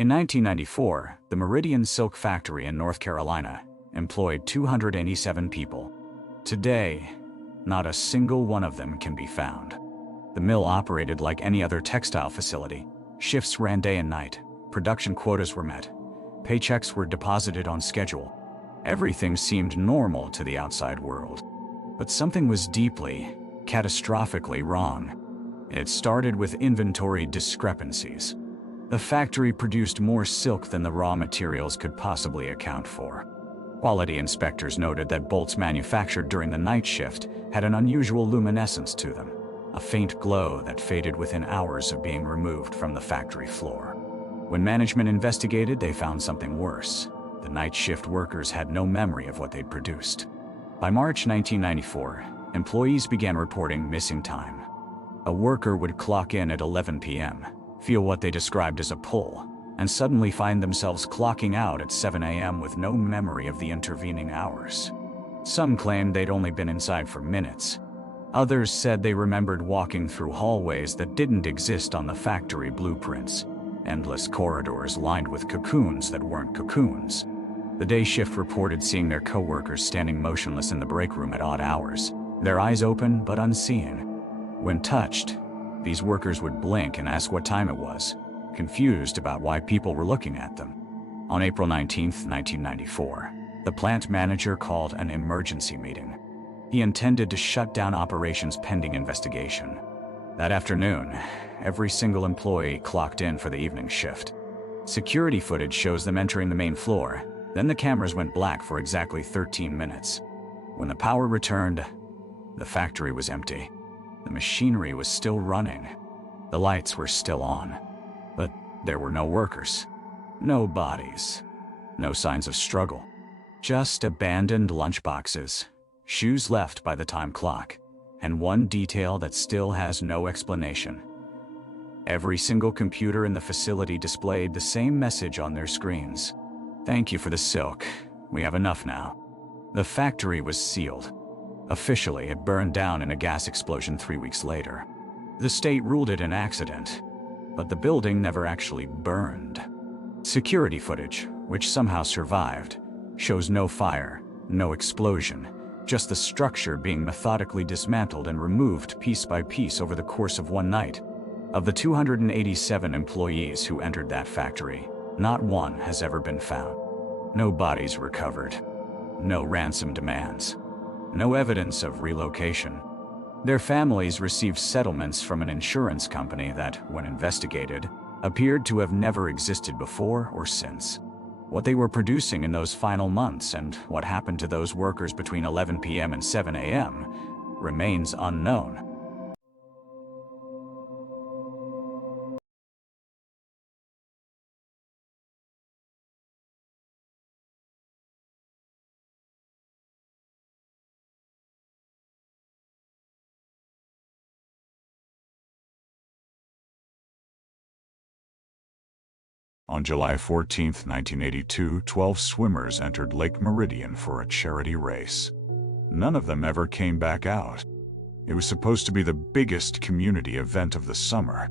In 1994, the Meridian Silk Factory in North Carolina employed 287 people. Today, not a single one of them can be found. The mill operated like any other textile facility. Shifts ran day and night, production quotas were met, paychecks were deposited on schedule. Everything seemed normal to the outside world. But something was deeply, catastrophically wrong. It started with inventory discrepancies. The factory produced more silk than the raw materials could possibly account for. Quality inspectors noted that bolts manufactured during the night shift had an unusual luminescence to them, a faint glow that faded within hours of being removed from the factory floor. When management investigated, they found something worse. The night shift workers had no memory of what they'd produced. By March 1994, employees began reporting missing time. A worker would clock in at 11 p.m., feel what they described as a pull, and suddenly find themselves clocking out at 7 a.m. with no memory of the intervening hours. Some claimed they'd only been inside for minutes. Others said they remembered walking through hallways that didn't exist on the factory blueprints, endless corridors lined with cocoons that weren't cocoons. The day shift reported seeing their co-workers standing motionless in the break room at odd hours, their eyes open but unseeing. When touched, these workers would blink and ask what time it was, confused about why people were looking at them. On April 19, 1994, the plant manager called an emergency meeting. He intended to shut down operations pending investigation. That afternoon, every single employee clocked in for the evening shift. Security footage shows them entering the main floor, then the cameras went black for exactly 13 minutes. When the power returned, the factory was empty. The machinery was still running. The lights were still on. But there were no workers, no bodies, no signs of struggle. Just abandoned lunchboxes, shoes left by the time clock, and one detail that still has no explanation. Every single computer in the facility displayed the same message on their screens. "Thank you for the silk. We have enough now." The factory was sealed. Officially, it burned down in a gas explosion 3 weeks later. The state ruled it an accident, but the building never actually burned. Security footage, which somehow survived, shows no fire, no explosion, just the structure being methodically dismantled and removed piece by piece over the course of one night. Of the 287 employees who entered that factory, not one has ever been found. No bodies recovered. No ransom demands. No evidence of relocation. Their families received settlements from an insurance company that, when investigated, appeared to have never existed before or since. What they were producing in those final months and what happened to those workers between 11 p.m. and 7 a.m. remains unknown. On July 14, 1982, 12 swimmers entered Lake Meridian for a charity race. None of them ever came back out. It was supposed to be the biggest community event of the summer.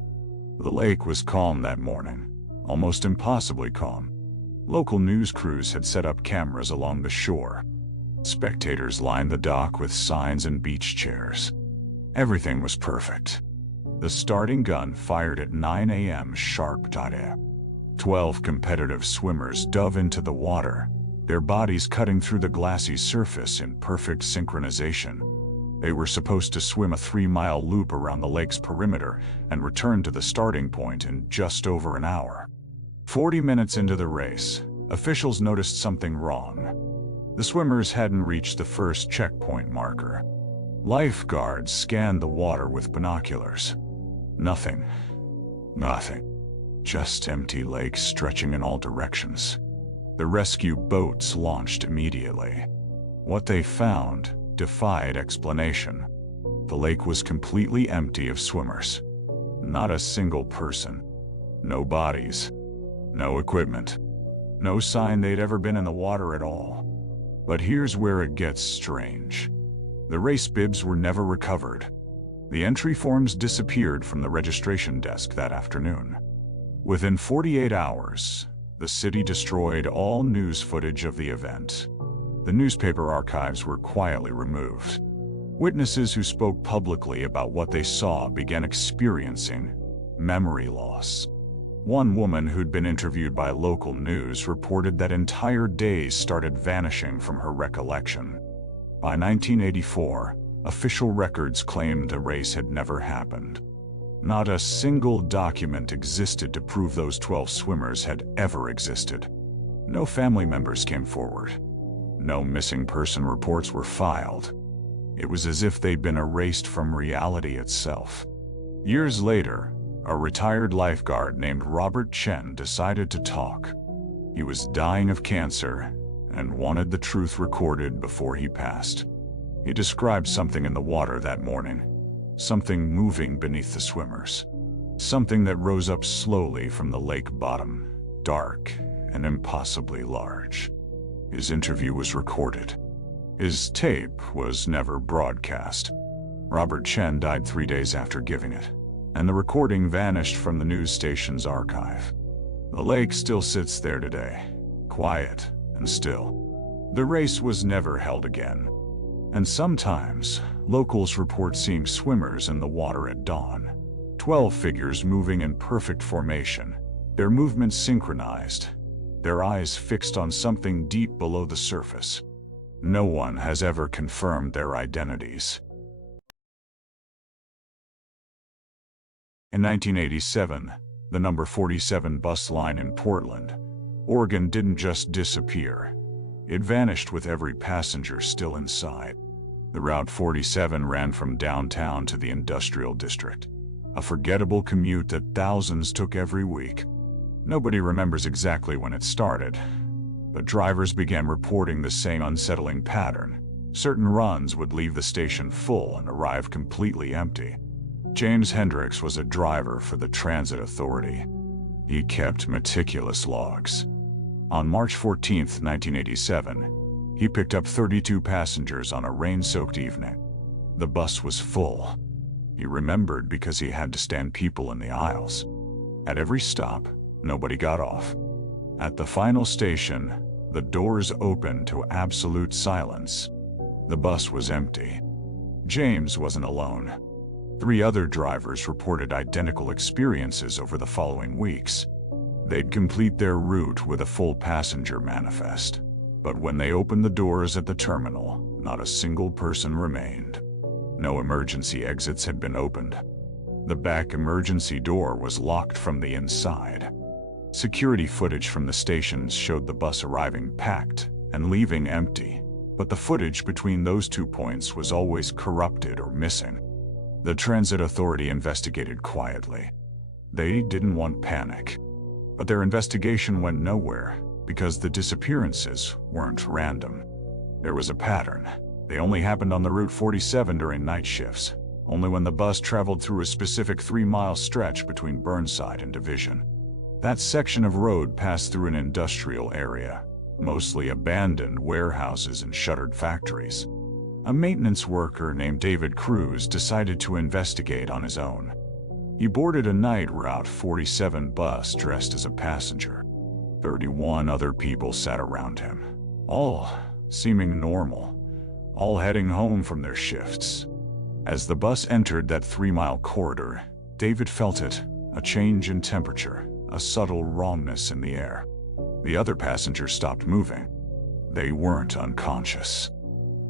The lake was calm that morning, almost impossibly calm. Local news crews had set up cameras along the shore. Spectators lined the dock with signs and beach chairs. Everything was perfect. The starting gun fired at 9 a.m. sharp. 12 competitive swimmers dove into the water, their bodies cutting through the glassy surface in perfect synchronization. They were supposed to swim a 3-mile loop around the lake's perimeter and return to the starting point in just over an hour. 40 minutes into the race, officials noticed something wrong. The swimmers hadn't reached the first checkpoint marker. Lifeguards scanned the water with binoculars. Nothing. Just empty lakes stretching in all directions. The rescue boats launched immediately. What they found defied explanation. The lake was completely empty of swimmers. Not a single person. No bodies. No equipment. No sign they'd ever been in the water at all. But here's where it gets strange. The race bibs were never recovered. The entry forms disappeared from the registration desk that afternoon. Within 48 hours, the city destroyed all news footage of the event. The newspaper archives were quietly removed. Witnesses who spoke publicly about what they saw began experiencing memory loss. One woman who'd been interviewed by local news reported that entire days started vanishing from her recollection. By 1984, official records claimed a race had never happened. Not a single document existed to prove those 12 swimmers had ever existed. No family members came forward. No missing person reports were filed. It was as if they'd been erased from reality itself. Years later, a retired lifeguard named Robert Chen decided to talk. He was dying of cancer and wanted the truth recorded before he passed. He described something in the water that morning, something moving beneath the swimmers, something that rose up slowly from the lake bottom, dark and impossibly large. His interview was recorded. His tape was never broadcast. Robert Chen died 3 days after giving it, and the recording vanished from the news station's archive. The lake still sits there today, quiet and still. The race was never held again, and sometimes locals report seeing swimmers in the water at dawn. 12 figures moving in perfect formation, their movements synchronized, their eyes fixed on something deep below the surface. No one has ever confirmed their identities. In 1987, the number 47 bus line in Portland, Oregon didn't just disappear. It vanished with every passenger still inside. The Route 47 ran from downtown to the industrial district, a forgettable commute that thousands took every week. Nobody remembers exactly when it started, but drivers began reporting the same unsettling pattern. Certain runs would leave the station full and arrive completely empty. James Hendricks was a driver for the Transit Authority. He kept meticulous logs. On March 14, 1987, he picked up 32 passengers on a rain-soaked evening. The bus was full. He remembered because he had to stand people in the aisles. At every stop, nobody got off. At the final station, the doors opened to absolute silence. The bus was empty. James wasn't alone. 3 other drivers reported identical experiences over the following weeks. They'd complete their route with a full passenger manifest. But when they opened the doors at the terminal, not a single person remained. No emergency exits had been opened. The back emergency door was locked from the inside. Security footage from the stations showed the bus arriving packed and leaving empty, but the footage between those 2 points was always corrupted or missing. The Transit Authority investigated quietly. They didn't want panic. But their investigation went nowhere because the disappearances weren't random. There was a pattern. They only happened on the Route 47 during night shifts, only when the bus traveled through a specific 3-mile stretch between Burnside and Division. That section of road passed through an industrial area, mostly abandoned warehouses and shuttered factories. A maintenance worker named David Cruz decided to investigate on his own. He boarded a night Route 47 bus dressed as a passenger. 31 other people sat around him, all seeming normal, all heading home from their shifts. As the bus entered that 3-mile corridor, David felt it, a change in temperature, a subtle wrongness in the air. The other passengers stopped moving. They weren't unconscious.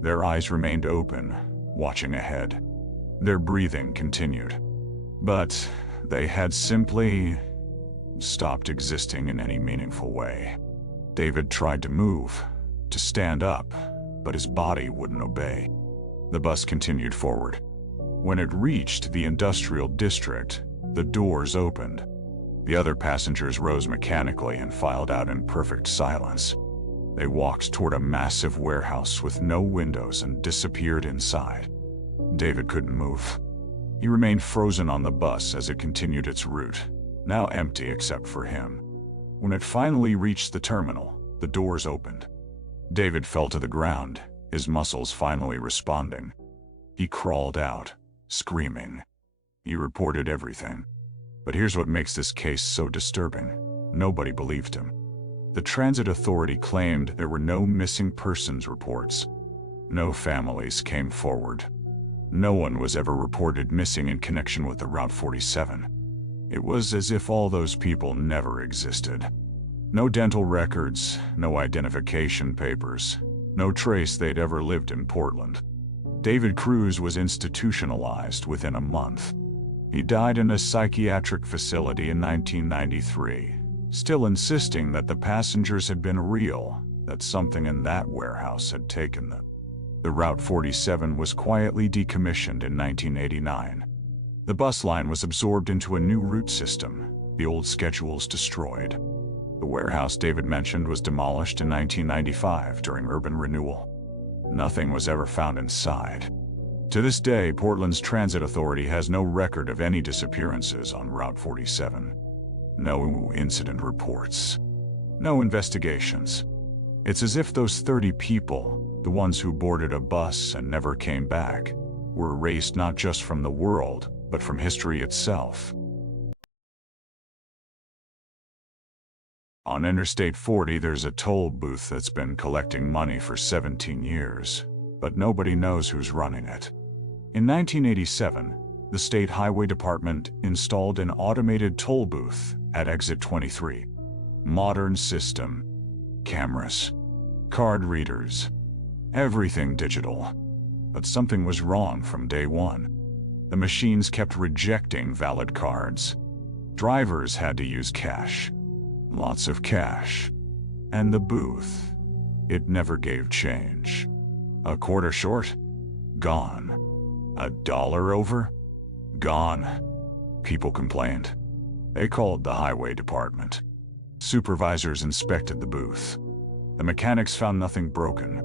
Their eyes remained open, watching ahead. Their breathing continued. But they had simply stopped existing in any meaningful way. David tried to move, to stand up, but his body wouldn't obey. The bus continued forward. When it reached the industrial district, the doors opened. The other passengers rose mechanically and filed out in perfect silence. They walked toward a massive warehouse with no windows and disappeared inside. David couldn't move. He remained frozen on the bus as it continued its route, now empty except for him. When it finally reached the terminal, the doors opened. David fell to the ground, his muscles finally responding. He crawled out, screaming. He reported everything. But here's what makes this case so disturbing. Nobody believed him. The transit authority claimed there were no missing persons reports. No families came forward. No one was ever reported missing in connection with the Route 47. It was as if all those people never existed. No dental records, no identification papers, no trace they'd ever lived in Portland. David Cruz was institutionalized within a month. He died in a psychiatric facility in 1993, still insisting that the passengers had been real, that something in that warehouse had taken them. The Route 47 was quietly decommissioned in 1989. The bus line was absorbed into a new route system, the old schedules destroyed. The warehouse David mentioned was demolished in 1995 during urban renewal. Nothing was ever found inside. To this day, Portland's Transit Authority has no record of any disappearances on Route 47. No incident reports. No investigations. It's as if those 30 people, the ones who boarded a bus and never came back, were erased not just from the world, but from history itself. On Interstate 40, there's a toll booth that's been collecting money for 17 years, but nobody knows who's running it. In 1987, the State Highway Department installed an automated toll booth at Exit 23. Modern system, cameras, card readers, everything digital. But something was wrong from day one. The machines kept rejecting valid cards. Drivers had to use cash. Lots of cash. And the booth, it never gave change. A quarter short? Gone. $1 over? Gone. People complained. They called the highway department. Supervisors inspected the booth. The mechanics found nothing broken.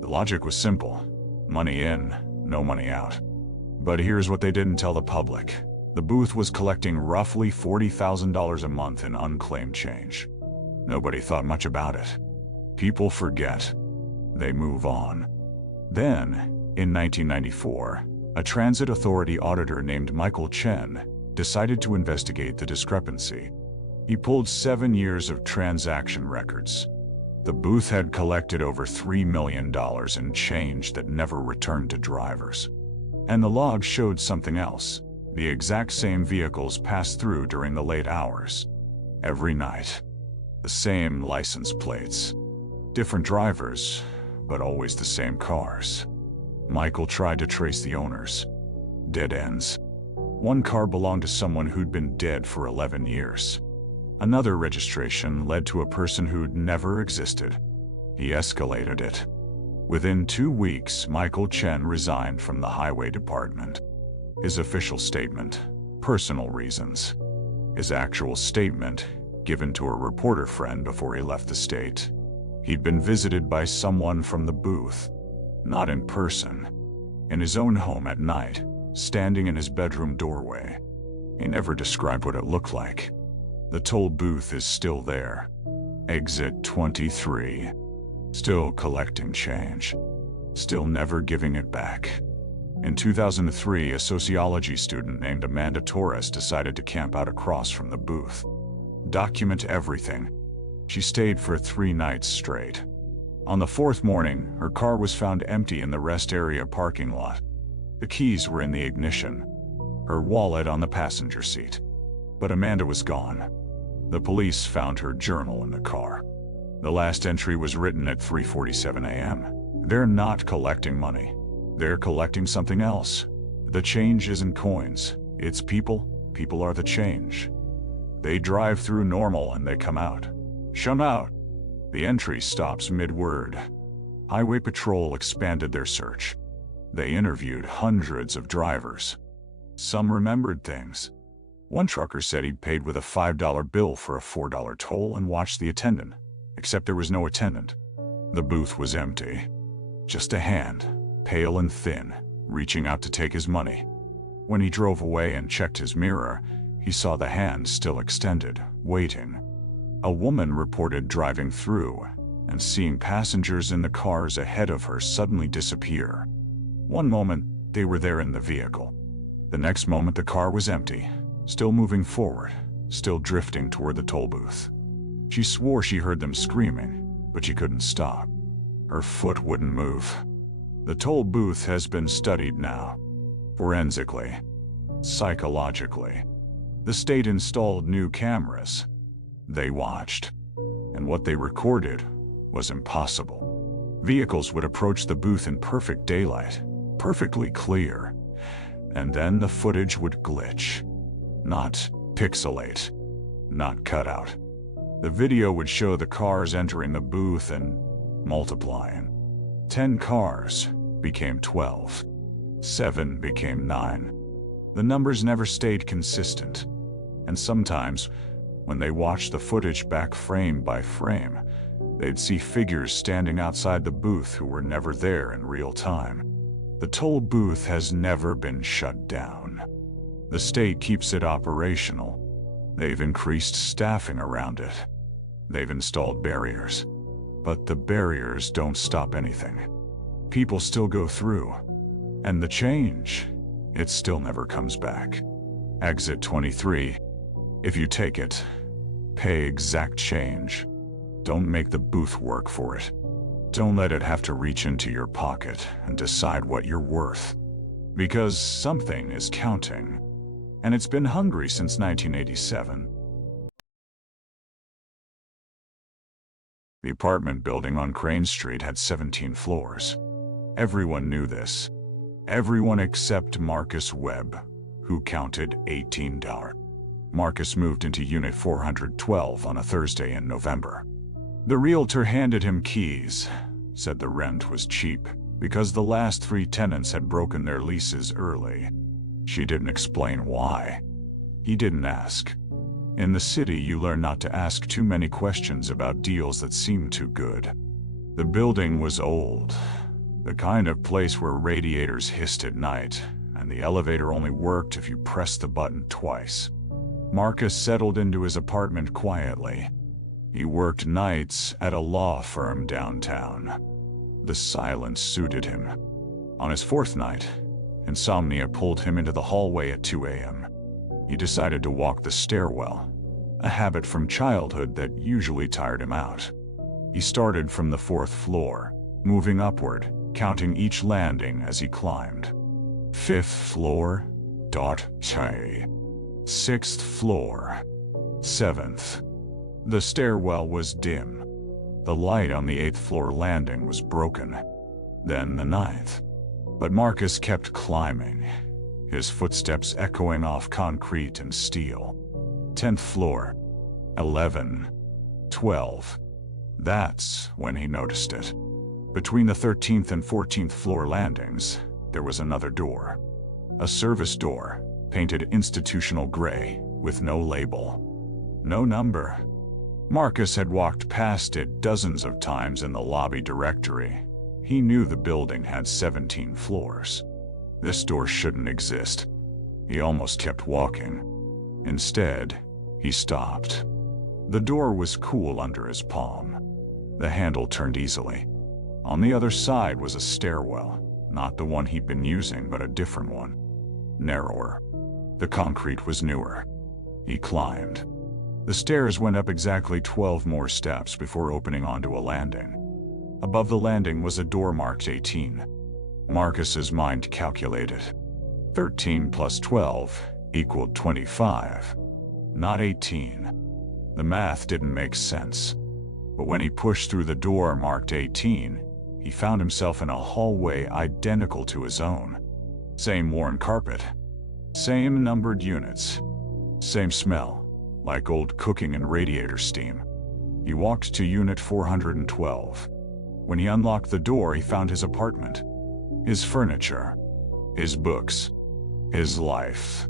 The logic was simple. Money in, no money out. But here's what they didn't tell the public. The booth was collecting roughly $40,000 a month in unclaimed change. Nobody thought much about it. People forget. They move on. Then, in 1994, a transit authority auditor named Michael Chen decided to investigate the discrepancy. He pulled 7 years of transaction records. The booth had collected over $3 million in change that never returned to drivers. And the logs showed something else. The exact same vehicles passed through during the late hours. Every night. The same license plates. Different drivers, but always the same cars. Michael tried to trace the owners. Dead ends. One car belonged to someone who'd been dead for 11 years. Another registration led to a person who'd never existed. He escalated it. Within 2 weeks, Michael Chen resigned from the highway department. His official statement, personal reasons. His actual statement, given to a reporter friend before he left the state. He'd been visited by someone from the booth. Not in person. In his own home at night, standing in his bedroom doorway. He never described what it looked like. The toll booth is still there. Exit 23. Still collecting change. Still never giving it back. In 2003, a sociology student named Amanda Torres decided to camp out across from the booth. Document everything. She stayed for 3 nights straight. On the 4th morning, her car was found empty in the rest area parking lot. The keys were in the ignition. Her wallet on the passenger seat. But Amanda was gone. The police found her journal in the car. The last entry was written at 3:47 a.m. They're not collecting money. They're collecting something else. The change isn't coins. It's people. People are the change. They drive through normal and they come out. Shum out. The entry stops mid-word. Highway Patrol expanded their search. They interviewed hundreds of drivers. Some remembered things. One trucker said he'd paid with a $5 bill for a $4 toll and watched the attendant, except there was no attendant. The booth was empty. Just a hand, pale and thin, reaching out to take his money. When he drove away and checked his mirror, he saw the hand still extended, waiting. A woman reported driving through and seeing passengers in the cars ahead of her suddenly disappear. One moment, they were there in the vehicle. The next moment, the car was empty, still moving forward, still drifting toward the toll booth. She swore she heard them screaming, but she couldn't stop. Her foot wouldn't move. The toll booth has been studied now, forensically, psychologically. The state installed new cameras. They watched, and what they recorded was impossible. Vehicles would approach the booth in perfect daylight, perfectly clear, and then the footage would glitch. Not pixelate, not cut out. The video would show the cars entering the booth and multiplying. 10 cars became 12. 7 became 9. The numbers never stayed consistent. And sometimes, when they watched the footage back frame by frame, they'd see figures standing outside the booth who were never there in real time. The toll booth has never been shut down. The state keeps it operational. They've increased staffing around it. They've installed barriers. But the barriers don't stop anything. People still go through. And the change, it still never comes back. Exit 23. If you take it, pay exact change. Don't make the booth work for it. Don't let it have to reach into your pocket and decide what you're worth. Because something is counting. And it's been hungry since 1987. The apartment building on Crane Street had 17 floors. Everyone knew this. Everyone except Marcus Webb, who counted $18. Marcus moved into Unit 412 on a Thursday in November. The realtor handed him keys, said the rent was cheap, because the last 3 tenants had broken their leases early. She didn't explain why. He didn't ask. In the city, you learn not to ask too many questions about deals that seem too good. The building was old, the kind of place where radiators hissed at night, and the elevator only worked if you pressed the button twice. Marcus settled into his apartment quietly. He worked nights at a law firm downtown. The silence suited him. On his 4th night, insomnia pulled him into the hallway at 2 a.m. He decided to walk the stairwell, a habit from childhood that usually tired him out. He started from the 4th floor, moving upward, counting each landing as he climbed. 5th floor, .ch. 6th floor. 7th. The stairwell was dim. The light on the 8th floor landing was broken. Then the 9th. But Marcus kept climbing, his footsteps echoing off concrete and steel. 10th floor. 11. 12. That's when he noticed it. Between the 13th and 14th floor landings, there was another door. A service door, painted institutional gray, with no label. No number. Marcus had walked past it dozens of times in the lobby directory. He knew the building had 17 floors. This door shouldn't exist. He almost kept walking. Instead, he stopped. The door was cool under his palm. The handle turned easily. On the other side was a stairwell, not the one he'd been using, but a different one. Narrower. The concrete was newer. He climbed. The stairs went up exactly 12 more steps before opening onto a landing. Above the landing was a door marked 18. Marcus's mind calculated. 13 plus 12 equaled 25, not 18. The math didn't make sense. But when he pushed through the door marked 18, he found himself in a hallway identical to his own. Same worn carpet. Same numbered units. Same smell, like old cooking and radiator steam. He walked to Unit 412. When he unlocked the door, he found his apartment. His furniture. His books. His life.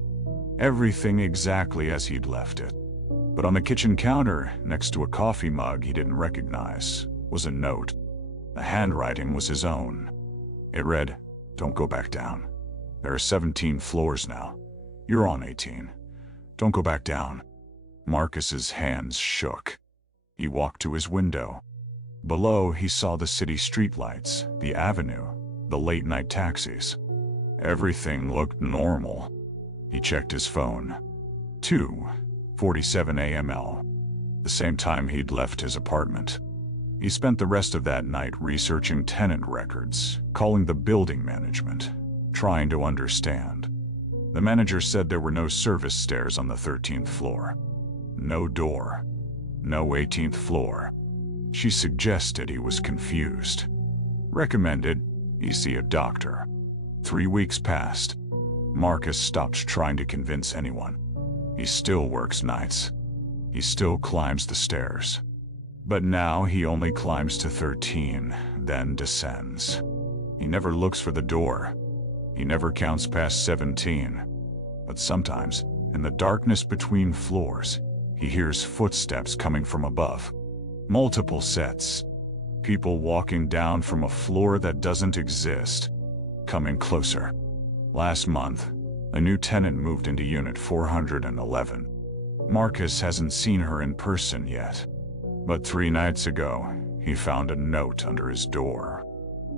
Everything exactly as he'd left it. But on the kitchen counter, next to a coffee mug he didn't recognize, was a note. The handwriting was his own. It read, "Don't go back down. There are 17 floors now. You're on 18. Don't go back down." Marcus's hands shook. He walked to his window. Below, he saw the city streetlights, the avenue, the late-night taxis. Everything looked normal. He checked his phone. 2:47 a.m. the same time he'd left his apartment. He spent the rest of that night researching tenant records, calling the building management, trying to understand. The manager said there were no service stairs on the 13th floor. No door. No 18th floor. She suggested he was confused. Recommended he see a doctor. 3 weeks passed. Marcus stopped trying to convince anyone. He still works nights. He still climbs the stairs. But now he only climbs to 13, then descends. He never looks for the door. He never counts past 17. But sometimes, in the darkness between floors, he hears footsteps coming from above. Multiple sets. People walking down from a floor that doesn't exist. Coming closer. Last month, a new tenant moved into Unit 411. Marcus hasn't seen her in person yet. But 3 nights ago, he found a note under his door.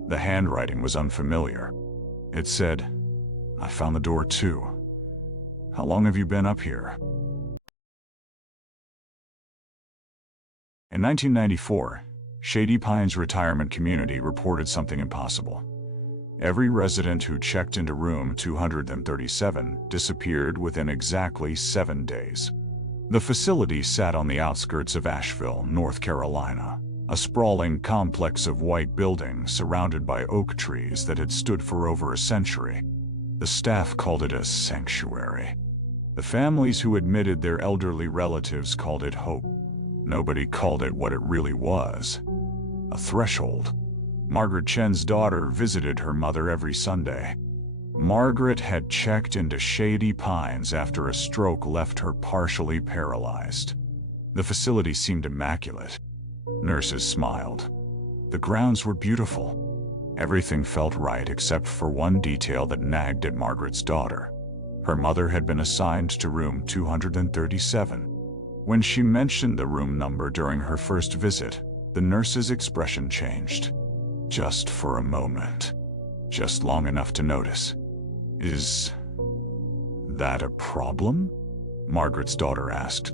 The handwriting was unfamiliar. It said, "I found the door too. How long have you been up here?" In 1994, Shady Pines Retirement Community reported something impossible. Every resident who checked into room 237 disappeared within exactly 7 days. The facility sat on the outskirts of Asheville, North Carolina, a sprawling complex of white buildings surrounded by oak trees that had stood for over a century. The staff called it a sanctuary. The families who admitted their elderly relatives called it hope. Nobody called it what it really was: a threshold. Margaret Chen's daughter visited her mother every Sunday. Margaret had checked into Shady Pines after a stroke left her partially paralyzed. The facility seemed immaculate. Nurses smiled. The grounds were beautiful. Everything felt right except for one detail that nagged at Margaret's daughter. Her mother had been assigned to room 237. When she mentioned the room number during her first visit, the nurse's expression changed. Just for a moment. Just long enough to notice. "Is that a problem?" Margaret's daughter asked.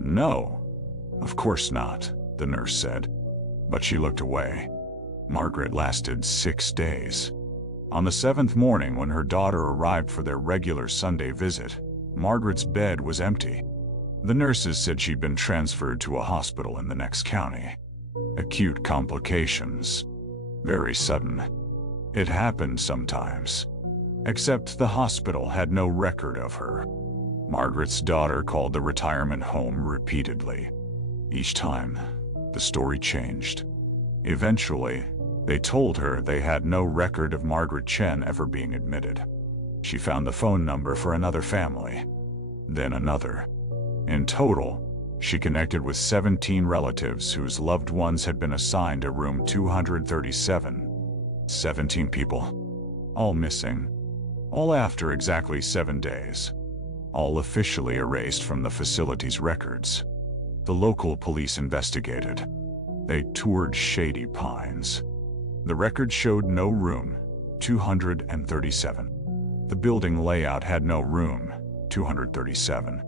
"No, of course not," the nurse said. But she looked away. Margaret lasted 6 days. On the 7th morning, when her daughter arrived for their regular Sunday visit, Margaret's bed was empty. The nurses said she'd been transferred to a hospital in the next county. Acute complications. Very sudden. It happened sometimes. Except the hospital had no record of her. Margaret's daughter called the retirement home repeatedly. Each time, the story changed. Eventually, they told her they had no record of Margaret Chen ever being admitted. She found the phone number for another family. Then another. In total, she connected with 17 relatives whose loved ones had been assigned to room 237. 17 people. All missing. All after exactly 7 days. All officially erased from the facility's records. The local police investigated. They toured Shady Pines. The record showed no room 237. The building layout had no room 237.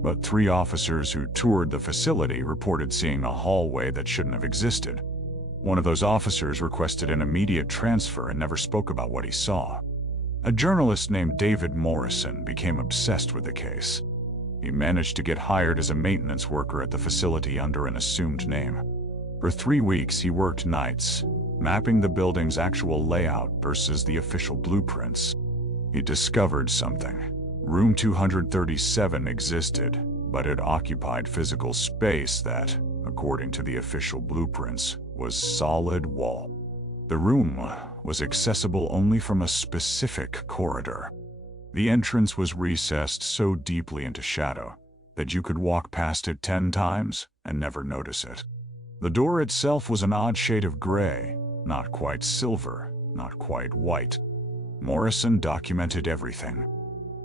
But 3 officers who toured the facility reported seeing a hallway that shouldn't have existed. One of those officers requested an immediate transfer and never spoke about what he saw. A journalist named David Morrison became obsessed with the case. He managed to get hired as a maintenance worker at the facility under an assumed name. For 3 weeks he worked nights, mapping the building's actual layout versus the official blueprints. He discovered something. Room 237 existed, but it occupied physical space that, according to the official blueprints, was solid wall. The room was accessible only from a specific corridor. The entrance was recessed so deeply into shadow that you could walk past it 10 times and never notice it. The door itself was an odd shade of gray, not quite silver, not quite white. Morrison documented everything.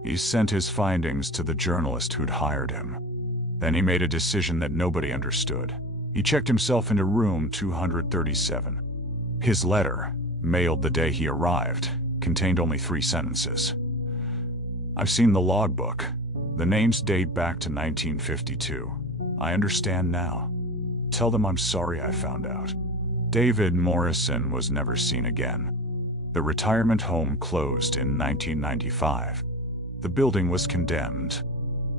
He sent his findings to the journalist who'd hired him. Then he made a decision that nobody understood. He checked himself into room 237. His letter, mailed the day he arrived, contained only 3 sentences. "I've seen the logbook. The names date back to 1952. I understand now. Tell them I'm sorry I found out. David Morrison was never seen again. The retirement home closed in 1995. The building was condemned.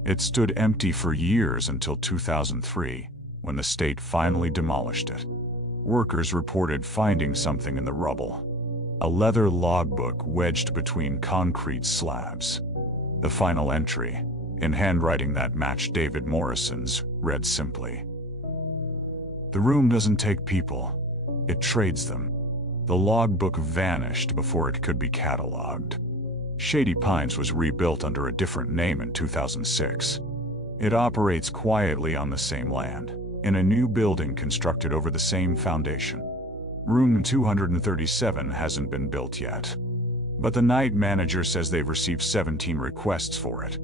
It stood empty for years until 2003, when the state finally demolished it. Workers reported finding something in the rubble. A leather logbook wedged between concrete slabs. The final entry, in handwriting that matched David Morrison's, read simply, "The room doesn't take people, it trades them." The logbook vanished before it could be cataloged. Shady Pines was rebuilt under a different name in 2006. It operates quietly on the same land, in a new building constructed over the same foundation. Room 237 hasn't been built yet, but the night manager says they've received 17 requests for it.